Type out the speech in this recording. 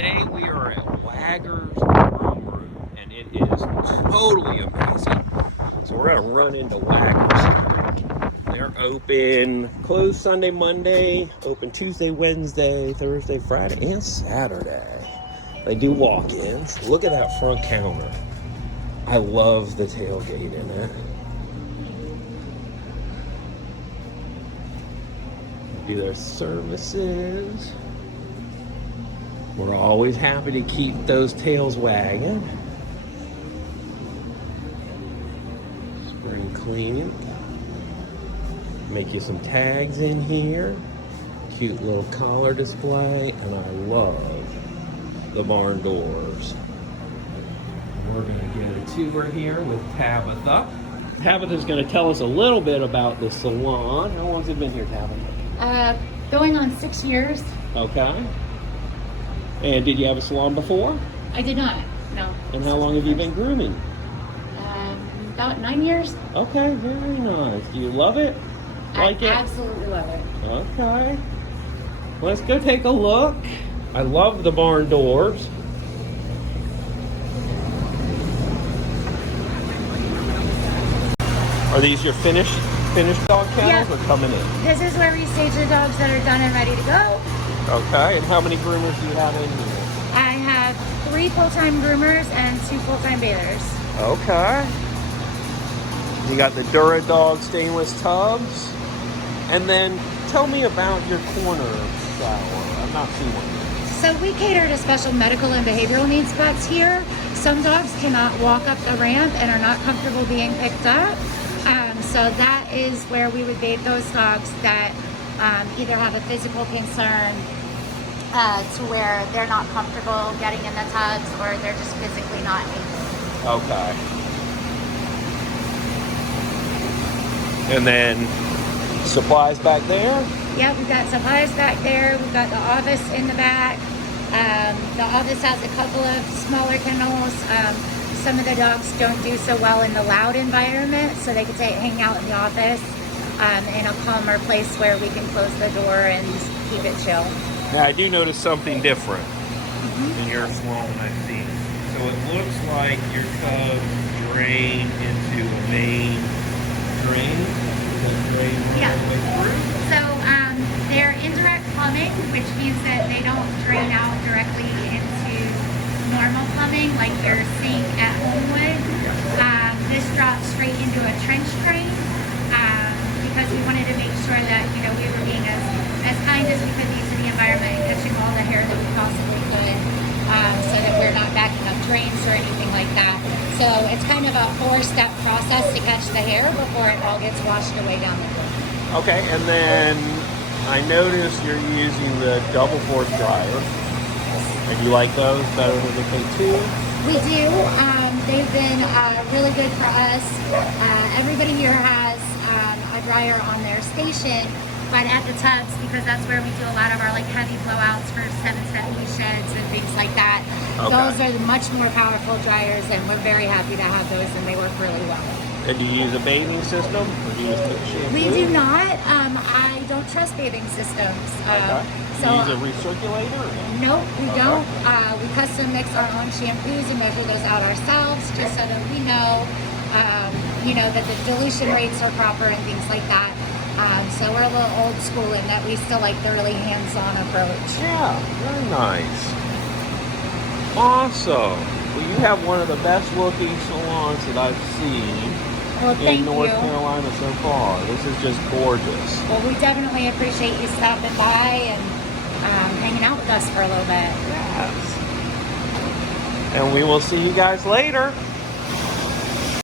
Today we are at Waggerz Groom, and it is totally amazing. So we're gonna run into Waggerz. They're open, closed Sunday, Monday, open Tuesday, Wednesday, Thursday, Friday, and Saturday. They do walk-ins. Look at that front counter. I love the tailgate in it. Do their services. We're always happy to keep those tails wagging. Spring cleaning. Make you some tags in here. Cute little collar display, and I love the barn doors. We're gonna get a tour here with Tabitha. Tabitha's gonna tell us a little bit about the salon. How long has it been here, Tabitha? Going on 6 years. Okay. And did you have a salon before? I did not, no. And how long have you been grooming? About 9 years. Okay, very nice. Do you love it? Like I it? absolutely love it. Okay. Let's go take a look. I love the barn doors. Are these your finished dog kennels or coming in? This is where we stage the dogs that are done and ready to go. Okay, and how many groomers do you have in here? I have 3 full-time groomers and 2 full-time bathers. Okay. You got the DuraDog stainless tubs. And then tell me about your corner shower. I've not seen one yet. So we cater to special medical and behavioral needs pets here. Some dogs cannot walk up the ramp and are not comfortable being picked up. So that is where we would bathe those dogs that either have a physical concern to where they're not comfortable getting in the tubs or they're just physically not able. Okay. And then supplies back there? Yeah, we've got supplies back there. We've got the office in the back. The office has a couple of smaller kennels. Some of the dogs don't do so well in the loud environment, so they could hang out in the office in a calmer place where we can close the door and keep it chill. Now, I do notice something different in your salon I've seen. So it looks like your tubs drain into a main drain. Yeah. So they're indirect plumbing, which means that they don't drain out directly into normal plumbing like your sink at home would. This drops straight into a trench drain because we wanted to make sure that we were being as kind as we could be to the environment and catching all the hair that we possibly could, so that we're not backing up drains or anything like that. So it's kind of a 4-step process to catch the hair before it all gets washed away down the drain. Okay, and then I noticed you're using the double force dryer. And you like those better than the K2? We do. They've been really good for us. Everybody here has a dryer on their station, but at the tubs, because that's where we do a lot of our heavy blowouts for 770 sheds and things like that. Okay. Those are the much more powerful dryers, and we're very happy to have those, and they work really well. And do you use a bathing system, or do you just put shampoo? We do not. I don't trust bathing systems. Okay. Do you use a recirculator? Nope, we don't. We custom mix our own shampoos and measure those out ourselves, just so that we know, that the dilution rates are proper and things like that. So we're a little old school in that we still like the really hands-on approach. Yeah, very nice. Awesome. Well, you have one of the best looking salons that I've seen in North Carolina so far. This is just gorgeous. Well, we definitely appreciate you stopping by and hanging out with us for a little bit. Yes. And we will see you guys later.